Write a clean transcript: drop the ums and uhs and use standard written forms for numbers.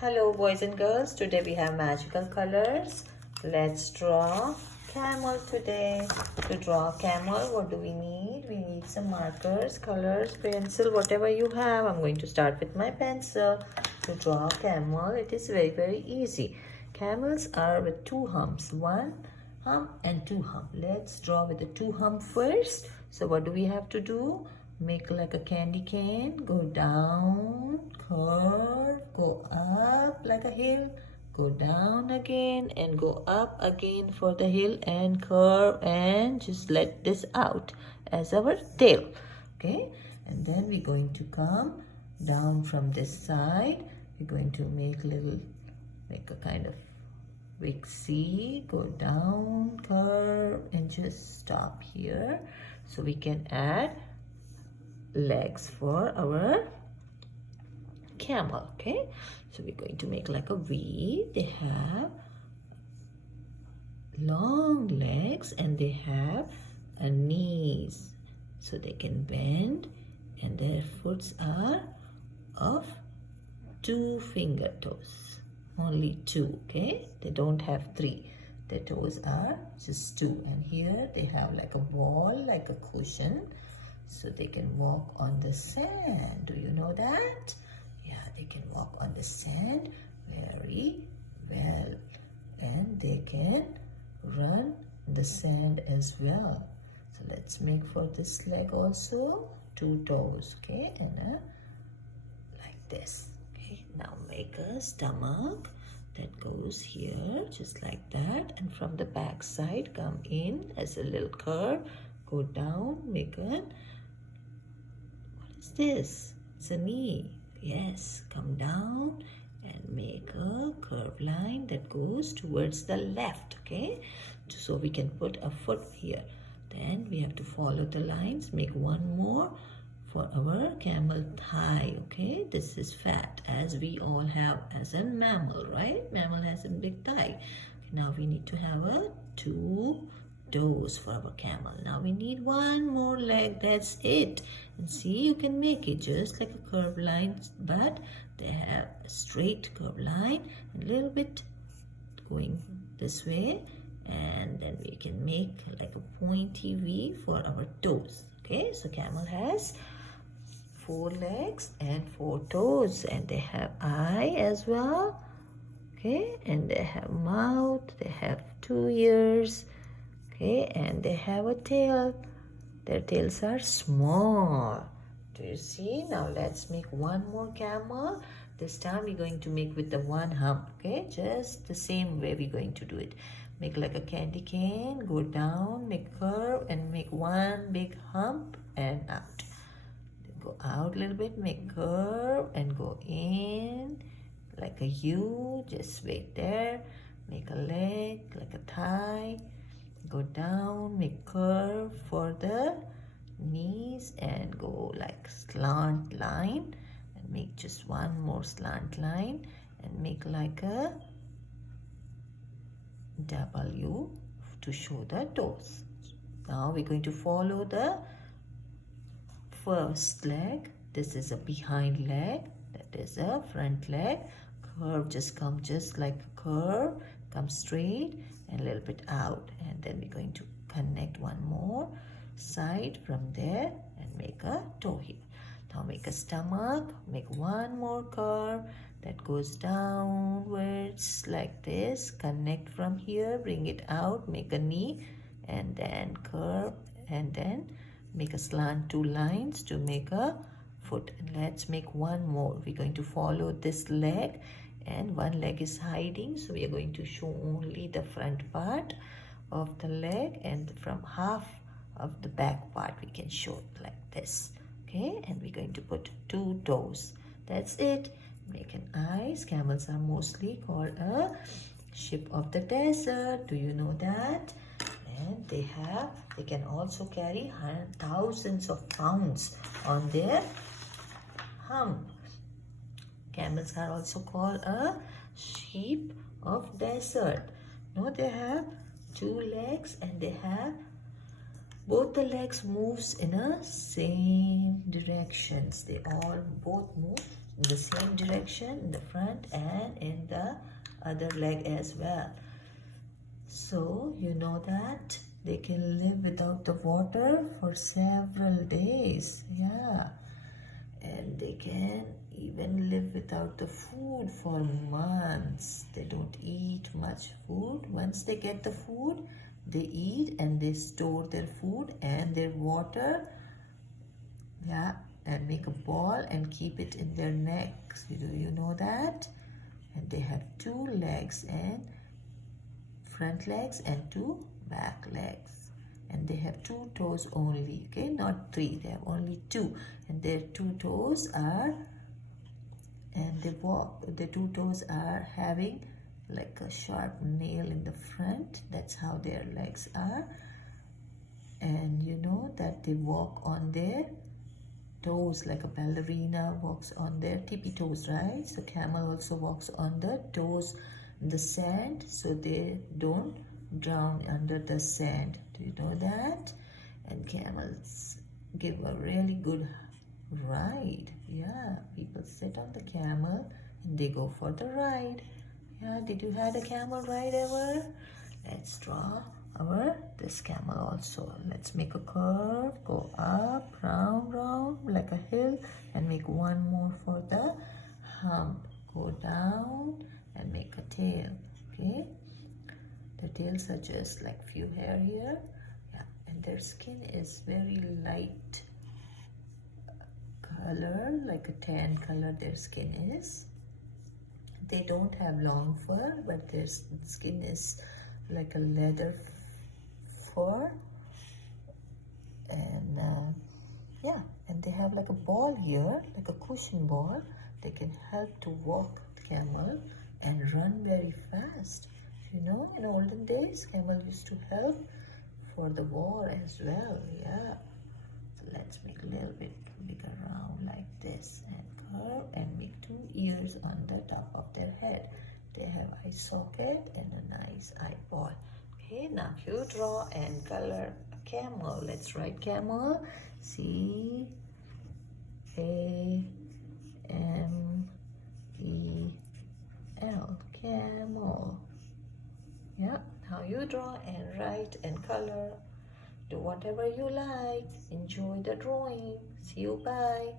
Hello boys and girls, today we have magical colors. Let's draw camel today. To draw camel, what do we need? We need some markers, colors, pencil, whatever you have. I'm going to start with my pencil. To draw camel, it is very easy. Camels are with two humps, one hump and two hump. Let's draw with the two hump first. So what do we have to do? Make like a candy cane, go down, curve, go up like a hill, go down again and go up again for the hill and curve and just let this out as our tail. Okay, and then we're going to come down from this side. We're going to make a kind of big C, go down, curve and just stop here. So we can add legs for our camel. Okay, so we're going to make like a V. They have long legs and they have a knees so they can bend, and their foots are of 2 finger toes, only 2. Okay, they don't have 3. Their toes are just 2, and here they have like a ball, like a cushion, so they can walk on the sand. Do you know that? Yeah, they can walk on the sand very well. And they can run the sand as well. So let's make for this leg also 2 toes. Okay, and like this. Okay, now make a stomach that goes here just like that. And from the back side, come in as a little curve. Go down, make a this, it's a knee. Yes, come down and make a curved line that goes towards the left. Okay, so we can put a foot here. Then we have to follow the lines, make one more for our camel thigh. Okay, this is fat as we all have as a mammal, right? Mammal has a big thigh. Now we need to have a 2 toes for our camel. Now we need one more leg, that's it. And see, you can make it just like a curved line, but they have a straight curved line, a little bit going this way, and then we can make like a pointy V for our toes. Okay, so camel has 4 legs and 4 toes, and they have eye as well. Okay, and they have mouth, they have 2 ears. Okay, and they have a tail. Their tails are small. Do you see? Now let's make one more camel. This time we're going to make with the one hump. Okay, just the same way we're going to do it. Make like a candy cane, go down, make curve and make one big hump and out. Then go out a little bit, make curve and go in like a U. Just wait there. Make a leg like a thigh. Go down, make curve for the knees and go like slant line, and make just one more slant line and make like a W to show the toes. Now we're going to follow the first leg. This is a behind leg, that is a front leg. Curve, just come just like a curve, come straight and a little bit out, and then we're going to connect one more side from there and make a toe here. Now make a stomach, make one more curve that goes downwards like this, connect from here, bring it out, make a knee and then curve, and then make a slant 2 lines to make a foot. And let's make one more. We're going to follow this leg, and one leg is hiding, so we are going to show only the front part of the leg, and from half of the back part we can show it like this. Okay, and we're going to put 2 toes. That's it. Make an eyes. Camels are mostly called a ship of the desert. Do you know that? And they can also carry thousands of pounds on their hump. Camels are also called a sheep of desert. No, they have 2 legs and they have both the legs moves in a same directions. They all both move in the same direction in the front and in the other leg as well. So you know that they can live without the water for several days. Yeah, and they can even live without the food for months. They don't eat much food. Once they get the food, they eat and they store their food and their water. Yeah, and make a ball and keep it in their necks. Do you know that? And they have two legs, and front legs and two back legs, and they have two toes only. Okay, not three, they have only two, and their two toes are, and they walk, the two toes are having like a sharp nail in the front. That's how their legs are. And you know that they walk on their toes like a ballerina walks on their tippy toes, right? So camel also walks on the toes in the sand, so they don't drown under the sand. Do you know that? And camels give a really good ride. Yeah, people sit on the camel and they go for the ride. Yeah, did you had a camel ride ever? Let's draw this camel also. Let's make a curve, go up, round like a hill, and make one more for the hump. Go down and make a tail. Okay, the tails are just like few hair here. Yeah, and their skin is very light color, like a tan color their skin is. They don't have long fur, but their skin is like a leather fur. And yeah, and they have like a ball here, like a cushion ball. They can help to walk camel and run very fast. You know, in olden days, camel used to help for the war as well. Yeah, so let's make a little bit bigger round like this and curve and make two ears on the top of their head. They have eye socket and a nice eyeball. Okay, now you draw and color a camel. Let's write camel. C-A-M-E-L. Camel. Yeah, now you draw and write and color. Do whatever you like. Enjoy the drawing. See you. Bye.